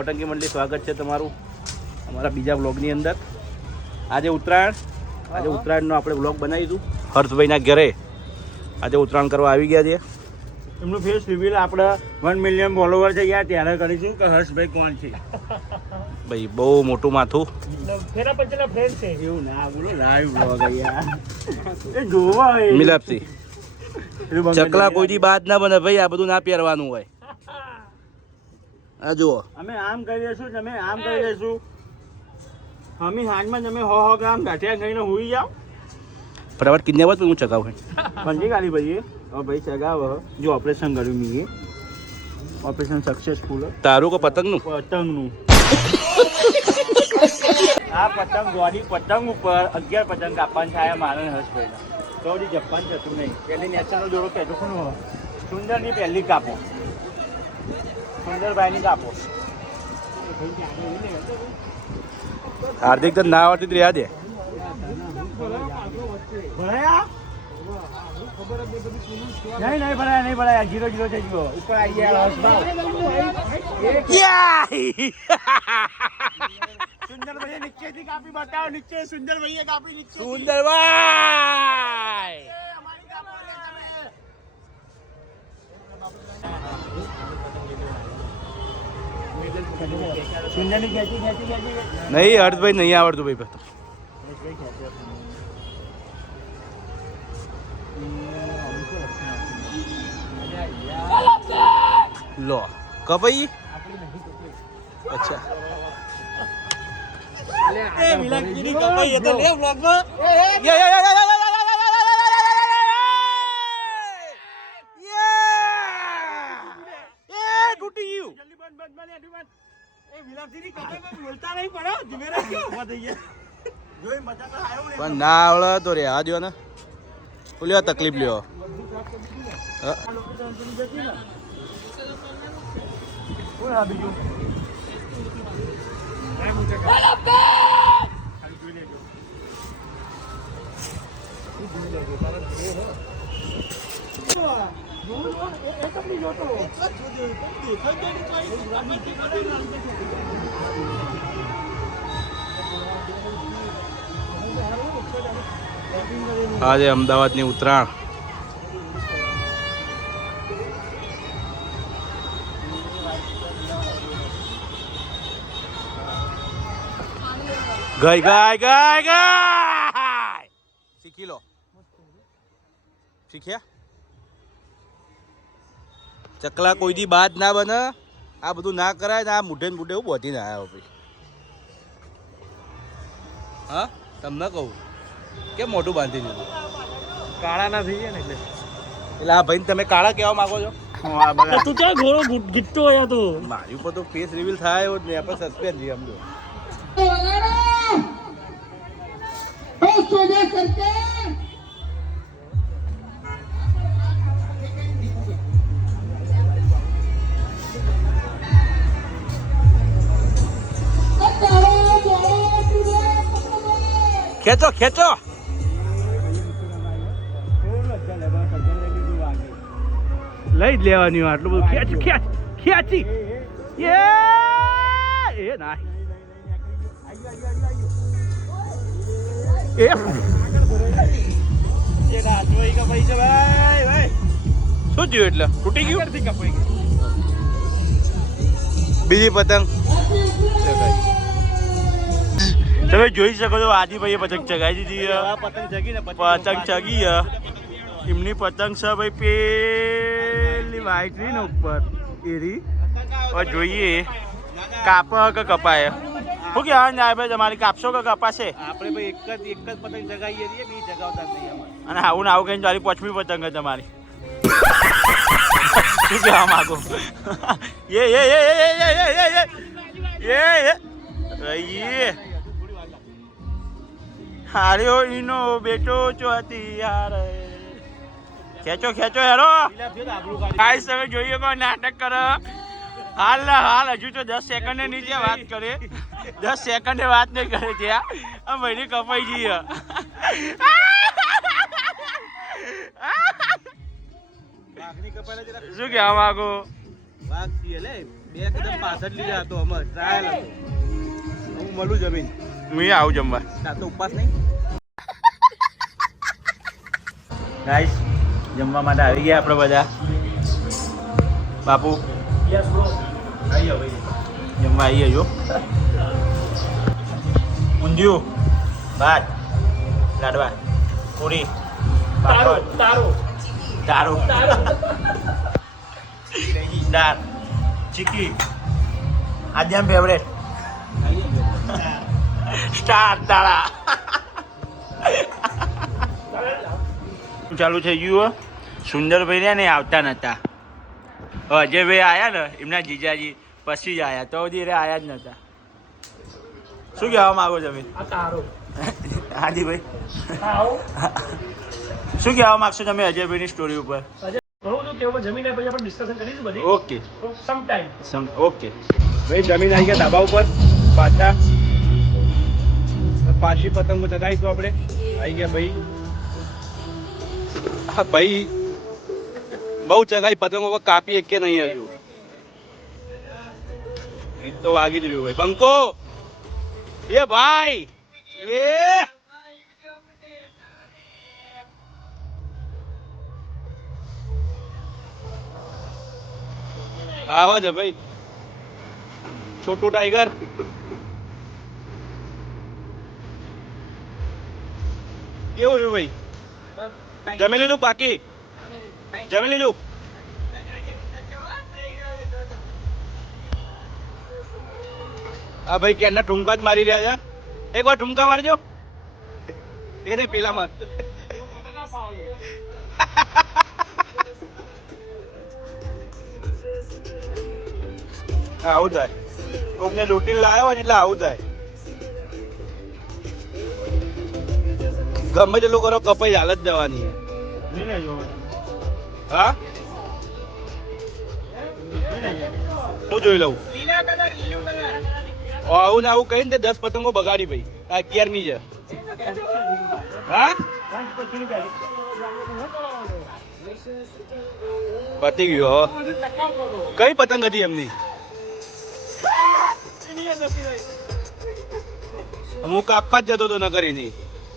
નોટંકી મંડળી સ્વાગત છે તમારું અમારા બીજા બ્લોગની અંદર. આજે ઉત્તરાયણનો આપણે બ્લોગ બનાવીશું. હર્ષભાઈના ઘરે આજે ઉત્તરાયણ કરવા આવી ગયા છે. એમનું ફેસ રિવીલ આપણે 1 મિલિયન ફોલોવર છે યાર, ત્યારે કરીશું કે હર્ષભાઈ કોણ છે. ભાઈ બહુ મોટું માથું તેના પછીના ફ્રેન્ડ છે. એવું ના બોલો, લાઈવ બ્લોગ યાર એ જોવા મિલાપસી ચકલા કોઈથી બાદ ના બને ભાઈ, આ બધું ના પહેરવાનું હોય. આ જુઓ અમે આમ કરી દઈશું, તમે આમ કરી દઈશું. અમે હાથમાં તમે 100 ગ્રામ ગાંઠિયા ખાઈને હુઈ જાઓ. ફટાફટ કિન્ને બાદ હું ચગાવ પંજી ગાલી ભાઈ. હવે ભાઈ ચગાવ જો ઓપરેશન કર્યું મેં, ઓપરેશન સક્સેસફુલ. તારું કે પતંગનું? પતંગનું. આ પતંગ દોડી પતંગ ઉપર 11 પતંગ કાપવાનું થાય મારે હર્ષભાઈના. તો હજી જપ્પાન જતું નહીં. પહેલી નેચાનો જોડો કહેતો કોણ સુંદરની પહેલી કાપો, સુંદરભાઈની કાપો. હાર્દિક તો ના આવડતી તો રહ્યા દે. નહીં ભરાયા 0-0 થઈ ગયો. ઉપર આવી ગયા સુંદરભાઈ નીચેથી કાપી બતાવો. નીચે સુંદરભાઈએ કાપી. નીચે સુંદરભાઈ નહીં હર્ષભાઈ નહીં આવડતું ભાઈ. લો કપાઈ. અચ્છા તૂટી ગયું. પણ ના આવડે તો રે આ દો ને લ્યો તકલીફ લ્યો. આજે અમદાવાદની ઉત્તરાયણ. ગાય શીખી લો. શીખ્યા? ચકલા કોઈથી બાદ ના બને. આ બધું ના કરાય ને આ મુઢે એવું બોધી ના આવ્યો ભાઈ. હા તમને કહું કેમ મોટું બાંધી દીધું? કાળા ના થઈ ગયા ને એટલે આ ભાઈ તમે કાળા કહેવા માંગો છો? તું ક્યાં ઘોડો ગીતતો હોય તું? મારી ઉપર તો ફેસ રિવીલ થાય એવો જ નહીં. આપણે સસ્પેન્સ છીએ સમજો. ખેંચો ખેંચો. લઈ જ લેવાની આટલું બધું ખેંચી એ ના શું થયું? એટલે તૂટી ગયું. બીજી પતંગ તમે જોઈ શકો છો. આદિભાઈએ પતંગ ચગાવી દીધી. પતંગ ચગી એમની પતંગ છે ભાઈ પેલી વાઈટ રહી ને ઉપર એરી. જોઈએ કાપ કે કપાય. શું કહેવાય ને ભાઈ તમારી કાપશો કે કપાશે? આપણે ભાઈ એક જ પતંગ ચગાવીએ છીએ, બી ચગાવતા નહીં. અને આવું ને આવું કહીને તારી 5મી પતંગ છે તમારી. શું કહેવા માંગો? હાર્યો ઈનો બેટો ચોથી યાર. ખેંચો હેરો. ગાઈસ તમે જોઈએ કોઈ નાટક કરે. હાલ હજુ તો 10 સેકન્ડ નીચે વાત કરે. 10 સેકન્ડે વાત નહીં કરે ત્યાં આ ભાઈની કપાઈ જઈએ. શું કહેવા માંગો? વાઘ છીએ લે બે કદમ પાછળ લીધા હતો અમે ટ્રાયલ હતો હું મળું જમીન હું આવું જમવા. તાર તો ઉપવાસ નહીં. ગાઈસ જમવા માટે આવી ગયા આપણે બધા. બાપુ યસ બ્રો. આવી જાઓ ભાઈ, જમવા આવી જજો. ઊંધિયું, ભાત, લાડવા, પૂરી, તારો પાપડ, તારો દારૂ, તારો દાળ, ચીકી, આદ્યમ ફેવરેટ સ્ટાર તાળા. ચાલુ થઈ ગયું. સુંદરભાઈ રહ્યા ને એ આવતા નહોતા. અજયભાઈ આવ્યા ને એમના જીજાજી પછી જ આવ્યા, તો સુધી રે આવ્યા જ નહોતા. શું કહેવા માંગો તમે આ તારો હાજીભાઈ? આવો શું કહેવા માંગશો તમે અજયભાઈની સ્ટોરી ઉપર? ઘણું બધું કેવું જમીને પછી આપણે ડિસ્કશન કરીશું બધી. Okay some time. ઓકે. ભાઈ જમીન આવી ગયા ધાબા ઉપર પાછા પાછી પતંગો ચગાવીશું આપણે. આવી ગયા ભાઈ. હા ભાઈ બહુ ચગાવી પતંગો કાપી એક કે નહીં હજુ. ગીત તો વાગી જ રહ્યું ભાઈ. બંકો એ ભાઈ એ આવા છે ભાઈ છોટું ટાઈગર. કેવું છે ભાઈ? જમી લીધું? બાકી જમી લીધું? હા ભાઈ ક્યારના ઠુમકા જ મારી રહ્યા છે. એક વાર ઠુમકા મારજો. એ નહીં પેલા માર. આવું થાય. કોકને લૂંટીને લાવ્યો હોય ને એટલે આવું થાય. ગમે તેટલું કરો કપાઈ હાલ જ દેવાની. હા હું જોઈ લઉં. આવું ને આવું કહીને તે 10 પતંગો બગાડી ભાઈ. આ 11મી છે. હા પતી ગયો. કઈ પતંગ હતી એમની? હું કાપવા જ જતો હતો નગર એની.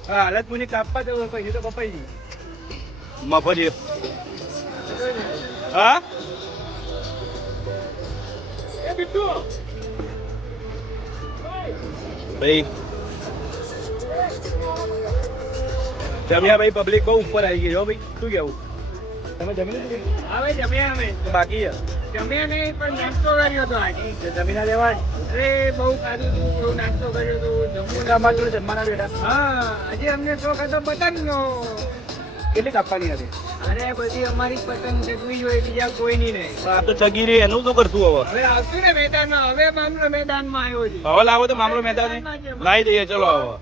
હા હાલત મુની કાપવા જતો પછી તો કપાઈ ગઈ મફત. હા ભાઈ જમ્યા ભાઈ. પબ્લિક બહુ ઉપર આવી ગઈ હો ભાઈ. શું કેવું? તમે જમી લીધું? હા ભાઈ જમ્યા અમે. બાકી છે? જમ્યા નહીં પણ નાસ્તો કર્યો હતો આજે. જમીના લેવા અરે બહુ ખાધું હતું. બહુ નાસ્તો કર્યો હતો. જમવાના જોડે જમવાના બેઠા. હા આજે અમને શોખ હતો પતંગનો. કેટલી કાપવાની હતી? અરે બધી અમારી પતંગ ચગવી જોઈએ બીજા કોઈ નહીં. આ તો ચગી રહી એનું તો કરતું હવે. હવે આવતું ને મેદાનમાં. હવે મામલો મેદાનમાં આવ્યો છે. હવે લાવો તો મામલો મેદાન લાવી દઈએ. ચલો હવે.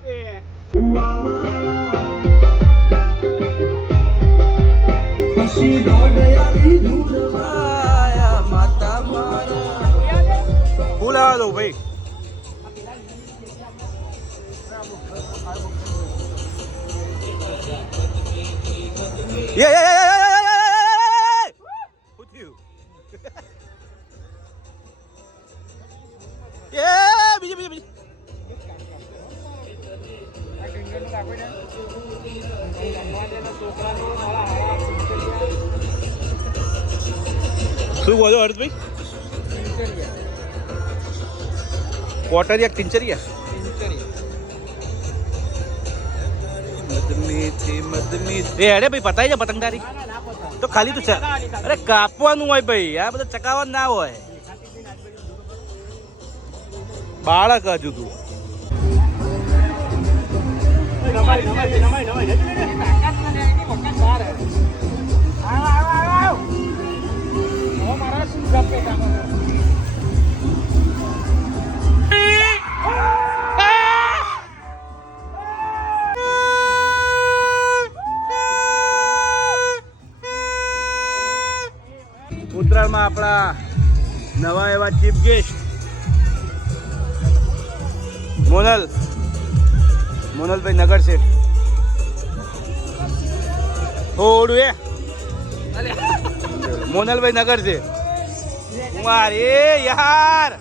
ફૂલ આવવા દઉં ભાઈ. શું બોલો હર્ષભાઈ? કોટરિયા ટિંચરિયા એ અરે ભાઈ પતાઈ જાય પતંગદારી તો ખાલી તો અરે કાપવાનું હોય ભાઈ. આ બધું ચકાવવાનું ના હોય. બાળક હજુ તું. ઉત્તરાયણમાં આપણા નવા એવા ચીફ ગેસ્ટ મોનલભાઈ નગર શેઠ. થોડું એ મોનલભાઈ નગર છે. કુમાર એ યાર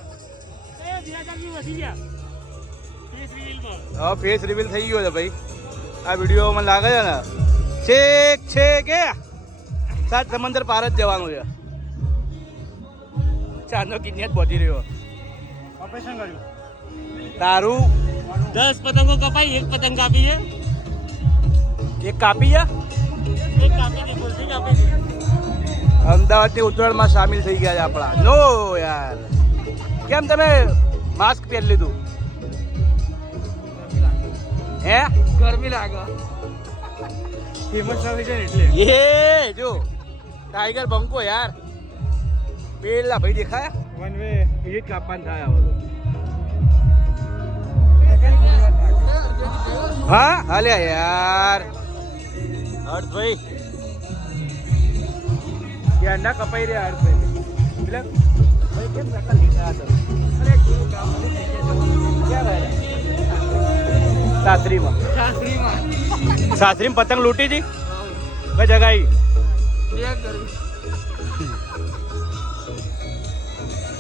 હવે ફેસ રિવીલ થઈ ગયો છે ભાઈ આ વિડીયો મને લાગે છે ને છે કે સાત સમંદર પાર જ જવાનું છે ચાંદનો કિન્યાત પહોંચી રહ્યો ઓપરેશન કર્યું તારું 10 પતંગો કપાઈ, એક પતંગ કાપી છે. એક કાપી છે એક કાપી દી, બોલતી કાપી દી. અમદાવાદની ઉત્તરાયણમાં સામેલ થઈ ગયા છે આપણા નો યાર કેમ તમે માસ્ક પહેરી લીધું હે ગરમી લાગે ફેમસ આવી છે ને એટલે એ જો ટાઈગર બંકો યાર પેલા ભાઈ દેખાય વન વે એ જ કાપવાનું થાય હવે તો. હા હાલે યાર હર્ષભાઈ યાર ના કપાઈ રહ્યા યાર ભાઈ એટલે ભાઈ કેમ નકલ નીકળ્યા હતા અરે ગુરુ કામ નથી થઈ ગયા ક્યાં રહ્યા સાસરીમાં સાસરીમાં પતંગ લૂંટી હતી કઈ જગાઈ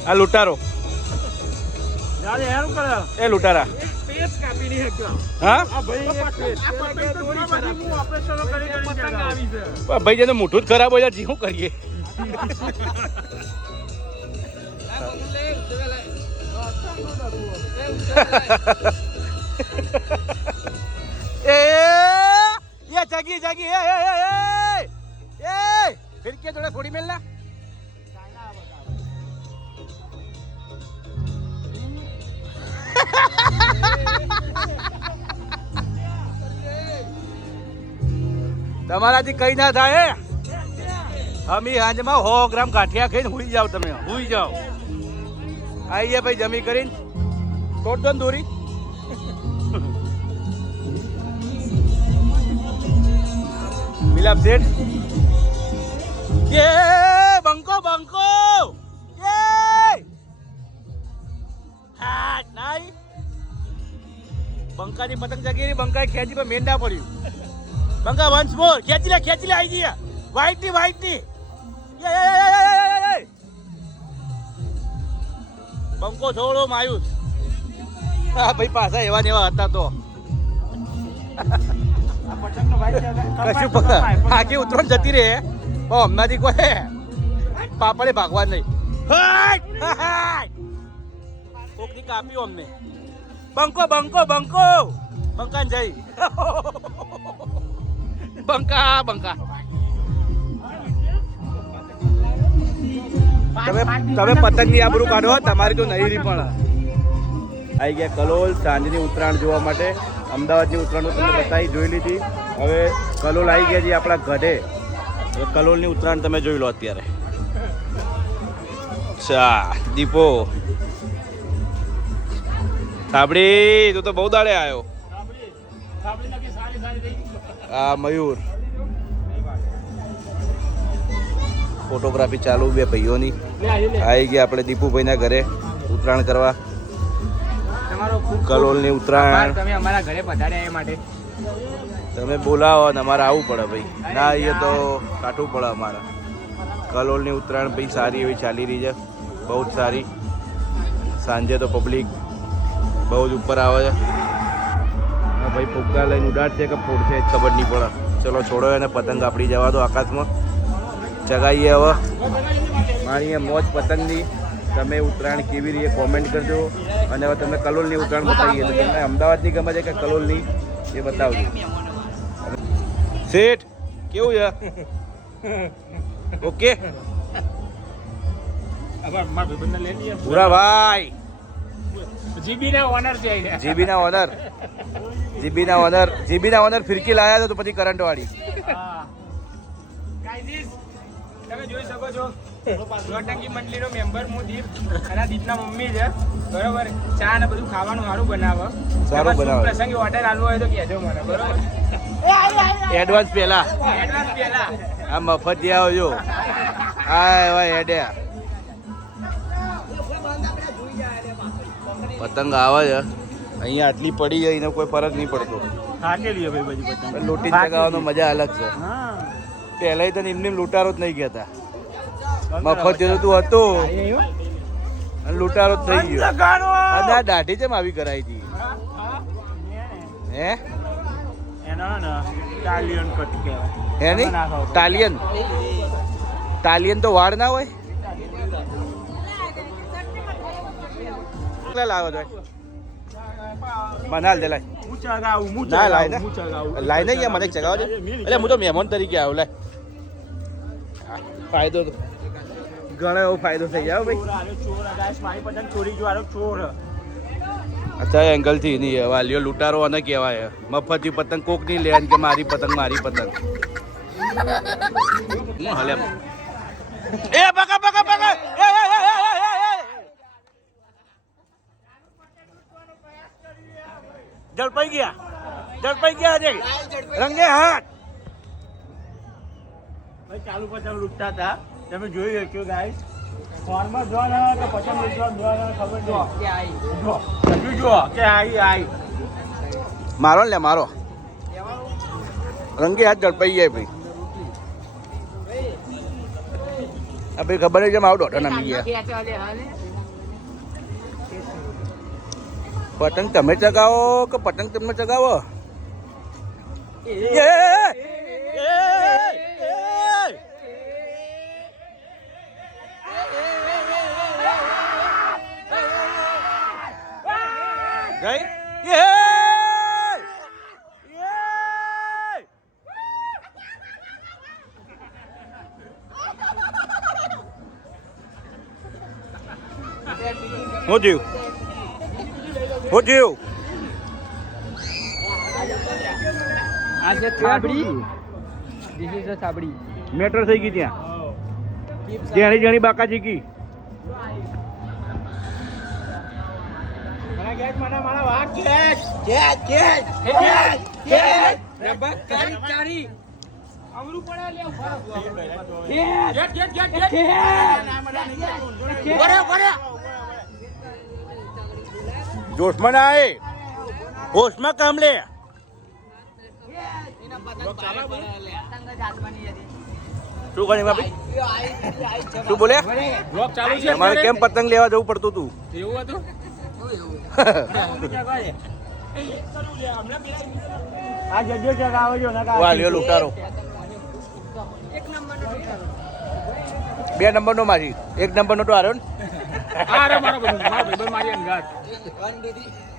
આ લૂંટારો યાર યાર કરે એ લૂંટારા પેચ કાપી નહીં શકતો હા આ ભાઈ એક પેચ ઓપરેશનો કરી પતંગ આવી છે ભાઈ જેનું મોઢું જ ખરાબ હોય છે શું કરીએ એ જાગી જાગી એ ફિર કે જોડે થોડી મેલના તમારાથી કઈ ના થાય અમે હાંજમાં 100 ગ્રામ ગાંઠિયા ખાઈને હુઈ જાવ તમે હુઈ જાવ આઈએ ભાઈ જમી કરીને તોડ દો ને દોરી મિલાપ શેઠ બંકો બંકો નાઈ બંકાની પતંગ જગી બંકા ખેંચી પર મેંડા પડ્યું બંકા વન્સ મોર ખેંચી લે આવી ગયા વ્હાઈટ ની બંકો થોડો માયુસ હા ભાઈ પાછા એવા ને એવા હતા તો કશું આખી ઉતરણ જતી રહે પણ હમણાંથી કોઈ પાપડે ભાગવા નહીં કોકની કાપ્યું અમને બંકો બંકા જઈ બંકા તમે પતંગની આબરૂ કાઢો તમારી તો નહીં રહી પણ આવી ગયા કલોલ સાંજની ઉત્તરાયણ જોવા માટે અમદાવાદની ઉત્તરાયણ તમને બતાવી જોઈ લીધી હવે કલોલ આવી ગયા છે આપણા ગઢે હવે કલોલની ઉત્તરાયણ તમે જોઈ લો અત્યારે ચા દીપો થાબડી તું તો બહુ દાડે આવ્યો આ મયુર ફોટોગ્રાફી ચાલુ બે ભાઈઓની આવી ગયા આપણે દીપુભાઈના ઘરે ઉત્તરાયણ કરવા કલોલની ઉત્તરાયણ તમે અમારા ઘરે પધાર્યા એ માટે તમે બોલાવો ને અમારે આવવું પડે ભાઈ ના આવીએ તો કાઢવું પડે અમારે કલોલની ઉત્તરાયણ ભાઈ સારી એવી ચાલી રહી છે બહુ જ સારી સાંજે તો પબ્લિક બહુ જ ઉપર આવે છે ભાઈ ફુગ્ગા લઈને ઉડાડશે કે ફોડશે જ ખબર નહીં પડે ચલો છોડો એને પતંગ આપણી જવા દો આકાશમાં ચગાવીએ હવે મારી મોજ પતંગની તમે ઉત્તરાયણ કેવી રીતે કોમેન્ટ કરજો અને હવે તમે કલોલની ઉત્તરાયણ બતાવીએ તો તમને અમદાવાદની ગમે છે કે કલોલની એ બતાવજો શેઠ કેવું છે ઓકે પૂરા ભાઈ જીબીના ઓનર ફિરકી લાયા તો પછી કરંટ વાળી તમે જોઈ શકો છો નોટંકી મંડળીનો મેમ્બર હું દીપ અને દીપના મમ્મી છે બરોબર ચા ને બધું ખાવાનું સારું બનાવે સારું બનાવે પ્રસંગે ઓર્ડર આલવો હોય તો કહેજો મને બરોબર એડવાન્સ પહેલા આ મફત જે આવજો હા એવા એડ્યા પતંગ આવે છે અહીંયા આટલી પડી જાય એનો કોઈ ફરક નહીં પડતો લોટી ચગાવવાનો મજા અલગ છે પહેલા તો એમને લૂંટારો જ નહીં કહેતા મફત જેવું તું હતું અને લૂંટારો જ થઈ ગયો. અને આ દાઢી કેમ આવી કરાઈ હતી? હે એની ટાલિયન ટાલિયન તો વાળ ના હોય. કેટલા લાવો છો? મને હાલ દે લાય. ના લાય ને લાય ને મને ચગાવો છે. એટલે હું તો મહેમાન તરીકે આવ્યો. લાય ફાયદો ઘણો એવો ફાયદો થઈ જાય ભાઈ. અચ્છા એંગલથી નહીં વાલીઓ લૂંટારો અને કહેવાય મફતની પતંગ કોક નહીં લે કે મારી પતંગ મારી પતંગ. હલે એ બકા બકા બકા ઝડપાઈ ગયા આજે રંગે હાથ. ભાઈ ચાલુ પતંગ લૂંટતા હતા તમે જોઈ શક્યો ગાઈસ. ફોનમાં જોવા કે પતંગ લૂંટવા ખબર જો કે આઈ મારો લે મારો રંગે હાથ ઝડપાઈ જાય ભાઈ. આ ભાઈ ખબર છે મારો દોઢો નમી ગયા. પતંગ તમે ચગાવો કે પતંગ તમને ચગાવો? What do you? What do you? આ છે થાબડી. This is a thabdi. Matter થઈ ગઈ ત્યાં જેણી જેણી બાકાજી કી. જોશમાં ના આય હોશમાં કામ લે. શું કરી બાપી શું બોલે? તમારે કેમ પતંગ લેવા જવું પડતું હતું? એવું હતું વાલીઓ લૂંટારો 2 નંબરનો મારી 1 નંબરનો તો હાર્યો ને.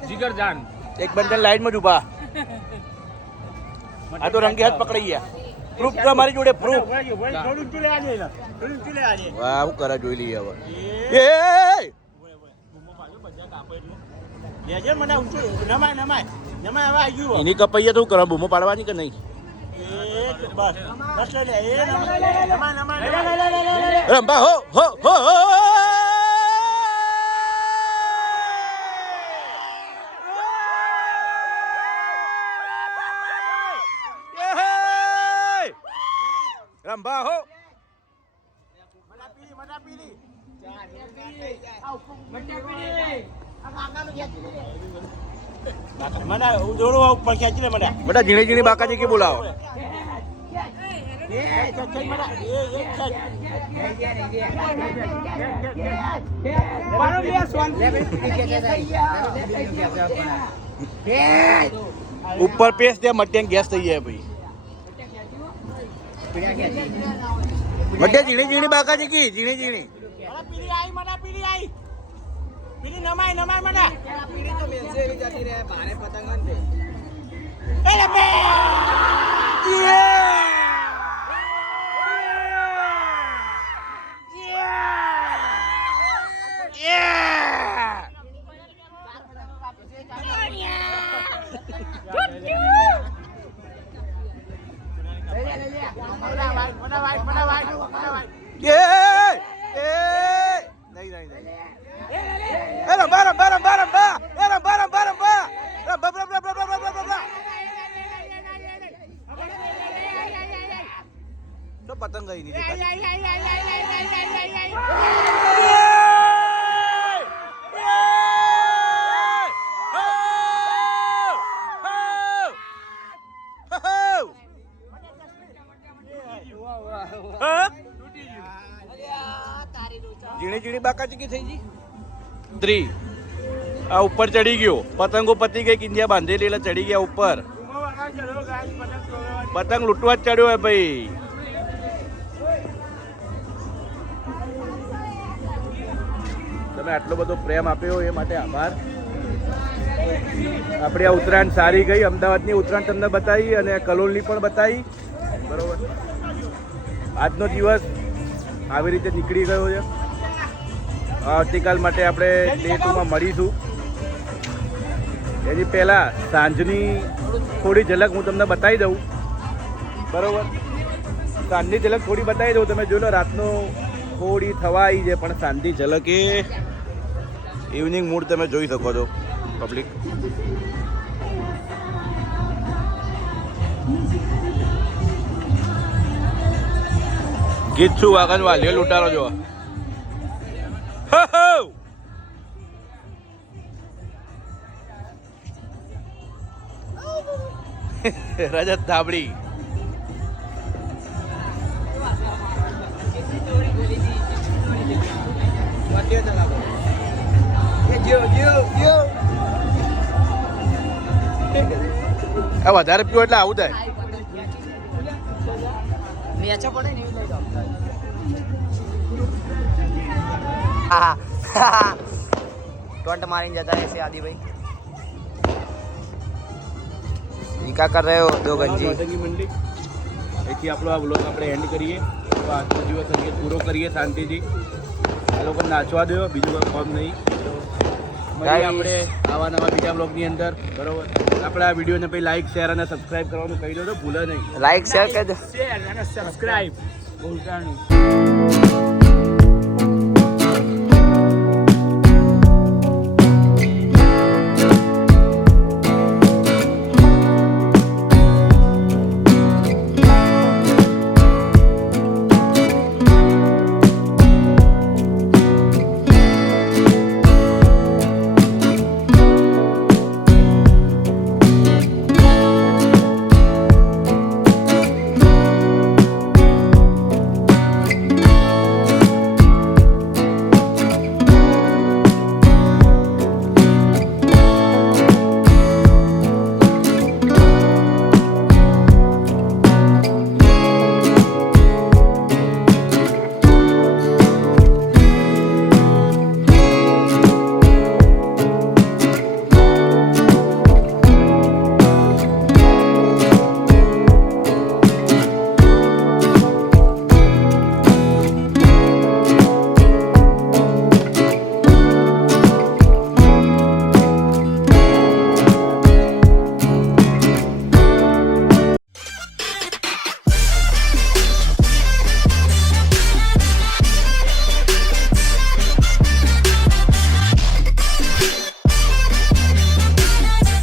જીગર જાન એક બંધન લાઈનમાં જ ઉભા. આ તો રંગે હાથ પકડાઈ ગયા. પ્રૂફ તો અમારી જોડે પ્રૂફ. વાહ હું કરા જોઈ લઈએ હવે. એની કપાઈએ તો કરવા બૂમો પાડવાની કે નહીં? રંભા હો હો હો હો. રંભા હો બધા ઝીણી ઝીણી બાકાજી કે બોલાવો. ઉપર પેસ દે મટ્યા ગેસ થઈ જાય ભાઈ. મટ્યા ઝીણી ઝીણી બાકાજી કી ઝીણી ઝીણી. ઝીણી ઝીણી બાકા ચીકી થઈ ગઈ 3 આ ઉપર ચડી ગયો પતંગો પતી ગઈ કિંજિયા બાંધેલી એટલે ચડી ગયા ઉપર પતંગ લૂંટવા જ ચડ્યો હે ભાઈ તમે આટલો બધો પ્રેમ આપ્યો એ માટે આભાર આપણે આ ઉત્તરાયણ સારી ગઈ અમદાવાદની ઉત્તરાયણ તમને બતાવી અને કલોલની પણ બતાવી બરોબર આજનો દિવસ આવી રીતે નીકળી ગયો છે આવતીકાલ માટે આપણે ડે 2 માં મળીશું એની પહેલાં સાંજની થોડી ઝલક હું તમને બતાવી દઉં બરોબર સાંજની ઝલક થોડી બતાવી દઉં તમે જોઈ લો રાતનો થોડી થવા આવી છે પણ સાંજની ઝલક એ ઇવનિંગ મૂડ તમે જોઈ શકો છો પબ્લિક ગીત છું વાગન વાલીઓ લૂંટારો જો રજત ધાબડી આ વધારે પીવો એટલે આવું થાય टोंट मारिंग जाता है ऐसे आदि भाई ये क्या कर रहे हो दो गंजी પતંગી મંડી એથી આપણો આ વ્લોગ આપણે એન્ડ કરીએ તો આજનો દિવસ અહીંયા પૂરો કરીએ શાંતિથી આ લોકો નાચવા દો બીજું કોઈ કામ નહીં મળીએ આપણે આવા નવા બીજા બ્લોગની અંદર બરોબર આપણે આ વિડીયોને પછી લાઈક શેર અને સબસ્ક્રાઈબ કરવાનું કહી દો તો ભૂલે નહીં लाइक शेयर कर दो શેર અને સબસ્ક્રાઇબ ભૂલતા નહીં